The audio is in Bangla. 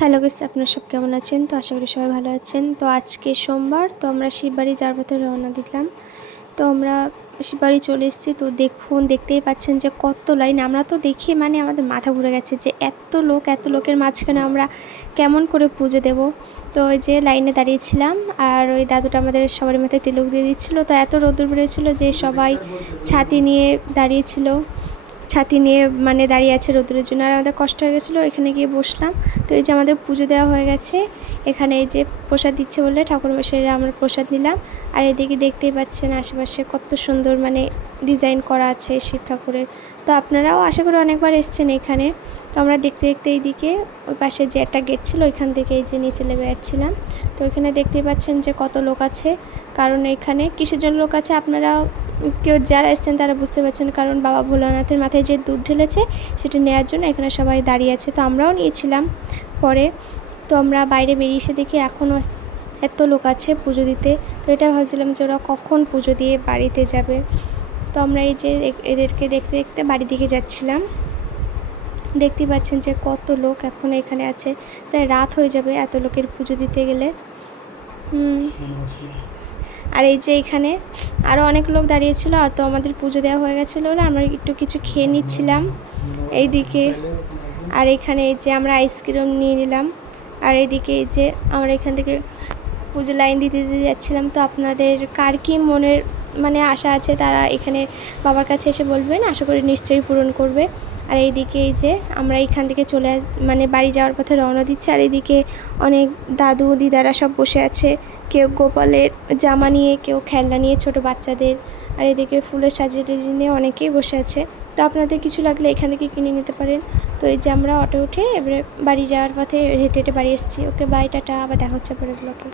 হ্যালো গাইস, আপনারা সব কেমন আছেন? তো আশা করি সবাই ভালো আছেন। তো আজকে সোমবার, তো আমরা শিববাড়ি যাওয়ার পথে রওনা দিলাম। তো আমরা শিববাড়ি চলে এসেছি। তো দেখতেই পাচ্ছেন যে কত লাইন। আমরা তো দেখি আমাদের মাথা ঘুরে গেছে যে এত লোকের মাঝখানে আমরা কেমন করে পুজো দেব। তো ওই যে লাইনে দাঁড়িয়েছিলাম, আর ওই দাদুটা আমাদের সবার মাথায় তিলক দিয়ে দিচ্ছিল। তো এত রোদ্দুর বেরিয়েছিল যে সবাই ছাতি নিয়ে দাঁড়িয়েছিল, ছাতি নিয়ে দাঁড়িয়ে আছে রোদ্দুরের জন্য। আর আমাদের কষ্ট হয়ে গেছিলো, এখানে গিয়ে বসলাম। তো এই যে আমাদের পুজো দেওয়া হয়ে গেছে। এখানে এই যে প্রসাদ দিচ্ছে বলে ঠাকুরমশাইরা আমরা প্রসাদ নিলাম। আর এদিকে দেখতেই পাচ্ছেন আশেপাশে কত সুন্দর ডিজাইন করা আছে শিব ঠাকুরের। তো আপনারাও আশা করি অনেকবার এসছেন এখানে। তো আমরা দেখতে এইদিকে ওই পাশে যে একটা গেট ছিল ওইখান থেকে এই যে নিচে নেমে যাচ্ছিলাম। তো এখানে দেখতেই পাচ্ছেন যে কত লোক আছে, কারণ এখানে কিসের জন্য লোক আছে আপনারা কেউ যারা এসছেন তারা বুঝতে পারছেন। কারণ বাবা ভোলানাথের মাথায় যে দুধ ঢেলেছে সেটা নেওয়ার জন্য এখানে সবাই দাঁড়িয়ে আছে। তো আমরাও নিয়েছিলাম পরে। তো আমরা বাইরে বেরিয়ে এসে দেখি এখনও এত লোক আছে পুজো দিতে। তো এটা ভাবছিলাম যে ওরা কখন পুজো দিয়ে বাড়িতে যাবে। তো আমরা এই যে এদেরকে দেখতে দেখতে বাড়ির দিকে যাচ্ছিলাম। দেখতে পাচ্ছেন যে কত লোক এখন এখানে আছে, প্রায় রাত হয়ে যাবে এত লোকের পুজো দিতে গেলে। আর এই যে এখানে আরও অনেক লোক দাঁড়িয়েছিল। আর তো আমাদের পুজো দেওয়া হয়ে গেছিলো বলে আমরা একটু কিছু খেয়ে নিচ্ছিলাম এইদিকে। আর এখানে এই যে আমরা আইসক্রিম নিয়ে নিলাম। আর এইদিকে এই যে আমরা এখান থেকে পুজো লাইন দিতে যাচ্ছিলাম। তো আপনাদের কার কি মনের আশা আছে তারা এখানে বাবার কাছে এসে বলবেন, আশা করি নিশ্চয়ই পূরণ করবে। আর এইদিকে এই যে আমরা এখান থেকে চলে বাড়ি যাওয়ার পথে রওনা দিচ্ছি। আর এইদিকে অনেক দাদু দিদারা সব বসে আছে, কেউ গোপালের জামা নিয়ে, কেউ খেলনা নিয়ে ছোট বাচ্চাদের। আর এদিকে ফুলের সাজিয়ে নিয়ে অনেকেই বসে আছে। তো আপনাদের কিছু লাগলে এখান থেকে কিনে নিতে পারেন। তো এই যে আমরা অটো উঠে এবারে বাড়ি যাওয়ার পথে হেঁটে বাড়ি এসেছি। ওকে বাই, টাটা, আবার দেখা হচ্ছে পরের ব্লগে।